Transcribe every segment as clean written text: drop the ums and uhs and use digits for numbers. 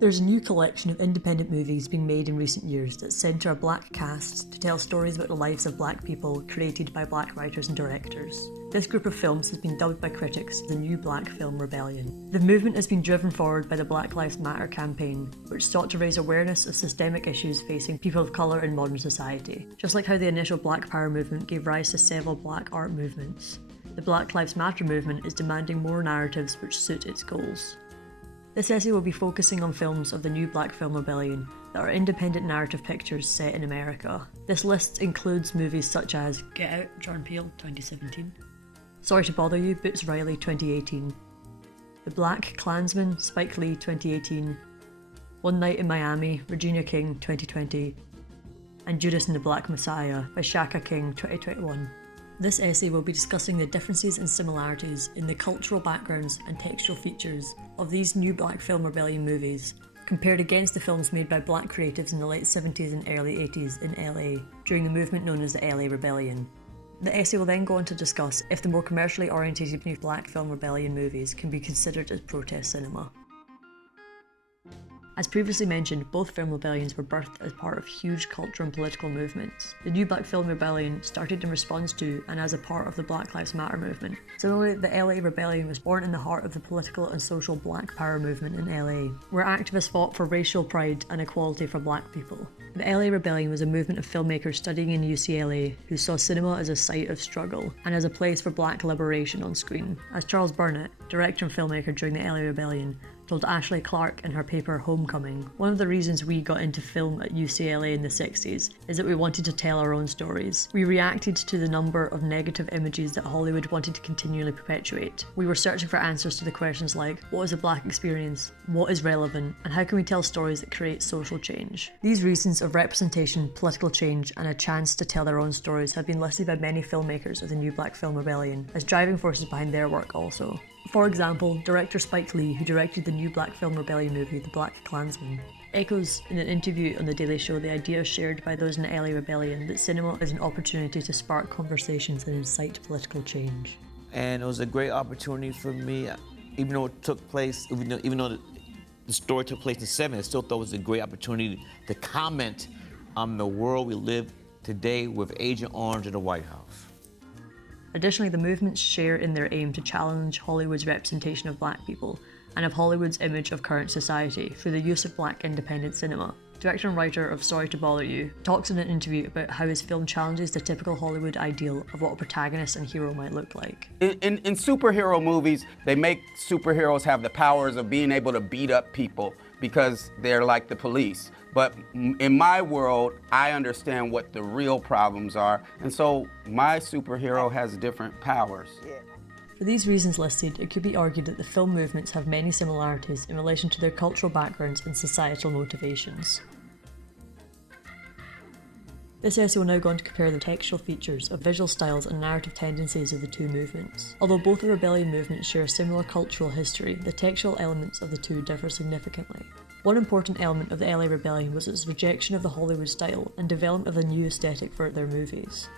There's a new collection of independent movies being made in recent years that centre a black cast to tell stories about the lives of black people created by black writers and directors. This group of films has been dubbed by critics the New Black Film Rebellion. The movement has been driven forward by the Black Lives Matter campaign, which sought to raise awareness of systemic issues facing people of colour in modern society. Just like how the initial Black Power movement gave rise to several black art movements, the Black Lives Matter movement is demanding more narratives which suit its goals. This essay will be focusing on films of the New Black Film Rebellion that are independent narrative pictures set in America. This list includes movies such as Get Out, Jordan Peele, 2017, Sorry to Bother You, Boots Riley, 2018, The Black Klansman, Spike Lee, 2018, One Night in Miami, Regina King, 2020, and Judas and the Black Messiah by Shaka King, 2021. This essay will be discussing the differences and similarities in the cultural backgrounds and textual features of these New Black Film Rebellion movies, compared against the films made by black creatives in the late 70s and early 80s in LA during the movement known as the LA Rebellion. The essay will then go on to discuss if the more commercially orientated New Black Film Rebellion movies can be considered as protest cinema. As previously mentioned, both film rebellions were birthed as part of huge cultural and political movements. The New Black Film Rebellion started in response to and as a part of the Black Lives Matter movement. Similarly, the LA Rebellion was born in the heart of the political and social Black Power movement in LA, where activists fought for racial pride and equality for black people. The LA Rebellion was a movement of filmmakers studying in UCLA who saw cinema as a site of struggle and as a place for black liberation on screen. As Charles Burnett, director and filmmaker during the LA Rebellion, told Ashley Clark in her paper Homecoming, one of the reasons we got into film at UCLA in the 60s is that we wanted to tell our own stories. We reacted to the number of negative images that Hollywood wanted to continually perpetuate. We were searching for answers to the questions like, what is a black experience? What is relevant? And how can we tell stories that create social change? These reasons of representation, political change, and a chance to tell their own stories have been listed by many filmmakers of the New Black Film Rebellion as driving forces behind their work also. For example, director Spike Lee, who directed the New Black Film Rebellion movie The Black Klansman, echoes in an interview on The Daily Show the idea shared by those in the LA Rebellion that cinema is an opportunity to spark conversations and incite political change. And it was a great opportunity for me, even though it took place, even though the story took place in the 70s, I still thought it was a great opportunity to comment on the world we live today with Agent Orange in the White House. Additionally, the movements share in their aim to challenge Hollywood's representation of black people and of Hollywood's image of current society through the use of black independent cinema. Director and writer of Sorry to Bother You talks in an interview about how his film challenges the typical Hollywood ideal of what a protagonist and hero might look like. In superhero movies, they make superheroes have the powers of being able to beat up people because they're like the police. But in my world, I understand what the real problems are, and so my superhero has different powers. For these reasons listed, it could be argued that the film movements have many similarities in relation to their cultural backgrounds and societal motivations. This essay will now go on to compare the textual features of visual styles and narrative tendencies of the two movements. Although both the rebellion movements share a similar cultural history, the textual elements of the two differ significantly. One important element of the LA Rebellion was its rejection of the Hollywood style and development of a new aesthetic for their movies.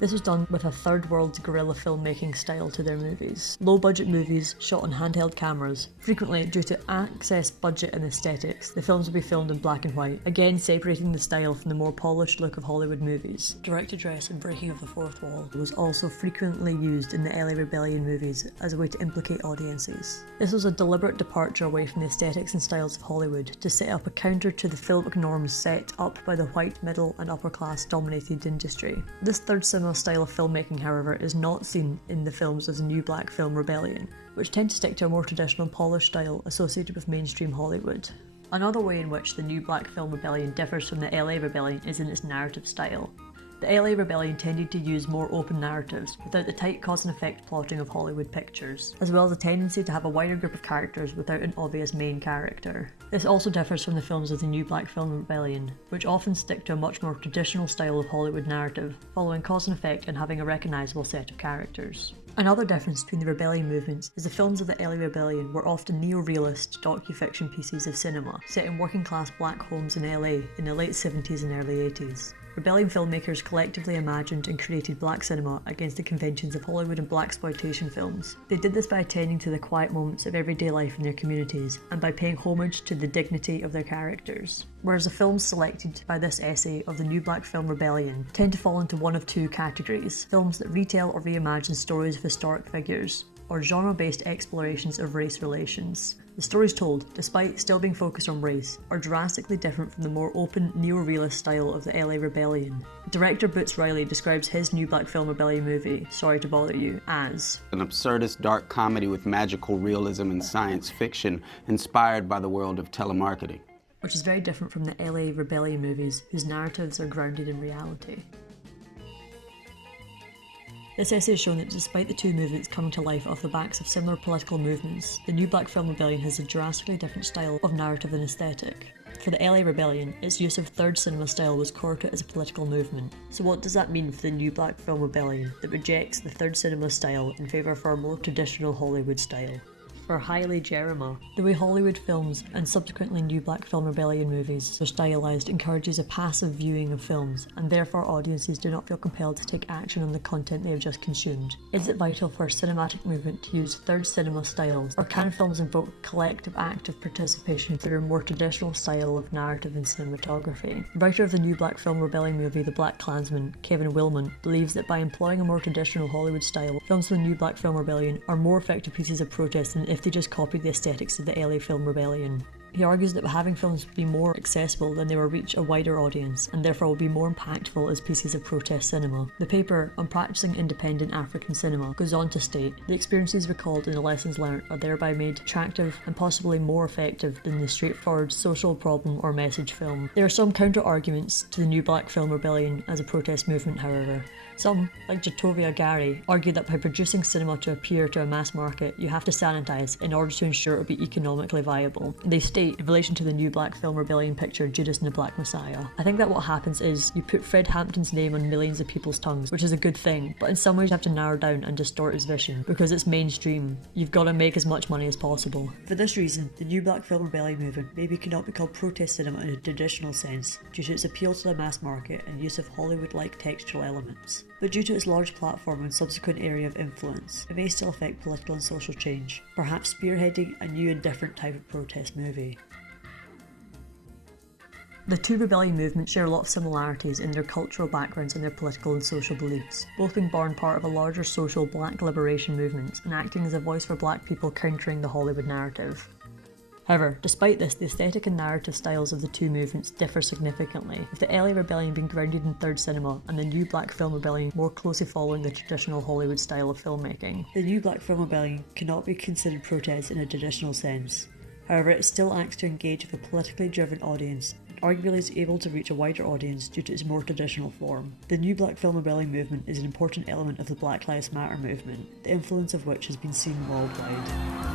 This was done with a third world guerrilla filmmaking style to their movies. Low-budget movies shot on handheld cameras. Frequently, due to access, budget and aesthetics, the films would be filmed in black and white, again separating the style from the more polished look of Hollywood movies. Direct address and breaking of the fourth wall was also frequently used in the LA Rebellion movies as a way to implicate audiences. This was a deliberate departure away from the aesthetics and styles of Hollywood to set up a counter to the filmic norms set up by the white, middle and upper class dominated industry. This third style of filmmaking, however, is not seen in the films of the New Black Film Rebellion, which tend to stick to a more traditional polished style associated with mainstream Hollywood. Another way in which the New Black Film Rebellion differs from the LA Rebellion is in its narrative style. The LA Rebellion tended to use more open narratives without the tight cause and effect plotting of Hollywood pictures, as well as a tendency to have a wider group of characters without an obvious main character. This also differs from the films of the New Black Film Rebellion, which often stick to a much more traditional style of Hollywood narrative, following cause and effect and having a recognisable set of characters. Another difference between the rebellion movements is the films of the LA Rebellion were often neo-realist docu-fiction pieces of cinema set in working-class black homes in LA in the late 70s and early 80s. rebellion filmmakers collectively imagined and created black cinema against the conventions of Hollywood and blaxploitation films. They did this by attending to the quiet moments of everyday life in their communities and by paying homage to the dignity of their characters. Whereas the films selected by this essay of the new black film rebellion tend to fall into one of two categories: films that retell or reimagine stories of historic figures, or genre-based explorations of race relations. The stories told, despite still being focused on race, are drastically different from the more open, neo-realist style of the LA Rebellion. Director Boots Riley describes his new black film rebellion movie, Sorry to Bother You, as an absurdist dark comedy with magical realism and science fiction inspired by the world of telemarketing. Which is very different from the LA Rebellion movies, whose narratives are grounded in reality. This essay has shown that despite the two movements coming to life off the backs of similar political movements, the new black film rebellion has a drastically different style of narrative and aesthetic. For the LA Rebellion, its use of third cinema style was core to it as a political movement. So what does that mean for the new black film rebellion that rejects the third cinema style in favour of a more traditional Hollywood style? For Haile Jeremiah, the way Hollywood films and subsequently new black film rebellion movies are stylized encourages a passive viewing of films, and therefore audiences do not feel compelled to take action on the content they have just consumed. Is it vital for a cinematic movement to use third cinema styles, or can films invoke collective active participation through a more traditional style of narrative and cinematography? The writer of the new black film rebellion movie The Black Klansman, Kevin Willman, believes that by employing a more traditional Hollywood style, films from the new black film rebellion are more effective pieces of protest than if they just copied the aesthetics of the LA film rebellion. He argues that having films be more accessible, then they will reach a wider audience, and therefore will be more impactful as pieces of protest cinema. The paper, on practicing independent African cinema, goes on to state, the experiences recalled and the lessons learnt are thereby made attractive and possibly more effective than the straightforward social problem or message film. There are some counter-arguments to the new black film rebellion as a protest movement, however. Some, like Jatovia Gary, argue that by producing cinema to appear to a mass market, you have to sanitize in order to ensure it will be economically viable. They state, in relation to the new black film rebellion picture Judas and the Black Messiah, I think that what happens is you put Fred Hampton's name on millions of people's tongues, which is a good thing, but in some ways you have to narrow down and distort his vision, because it's mainstream. You've got to make as much money as possible. For this reason, the new black film rebellion movement maybe cannot be called protest cinema in a traditional sense, due to its appeal to the mass market and use of Hollywood-like textual elements. But due to its large platform and subsequent area of influence, it may still affect political and social change, perhaps spearheading a new and different type of protest movie. The two rebellion movements share a lot of similarities in their cultural backgrounds and their political and social beliefs, both being born part of a larger social black liberation movement and acting as a voice for black people countering the Hollywood narrative. However, despite this, the aesthetic and narrative styles of the two movements differ significantly, with the LA Rebellion being grounded in third cinema and the new black film rebellion more closely following the traditional Hollywood style of filmmaking. The new black film rebellion cannot be considered protest in a traditional sense. However, it still acts to engage with a politically driven audience, and arguably is able to reach a wider audience due to its more traditional form. The new black film rebellion movement is an important element of the Black Lives Matter movement, the influence of which has been seen worldwide.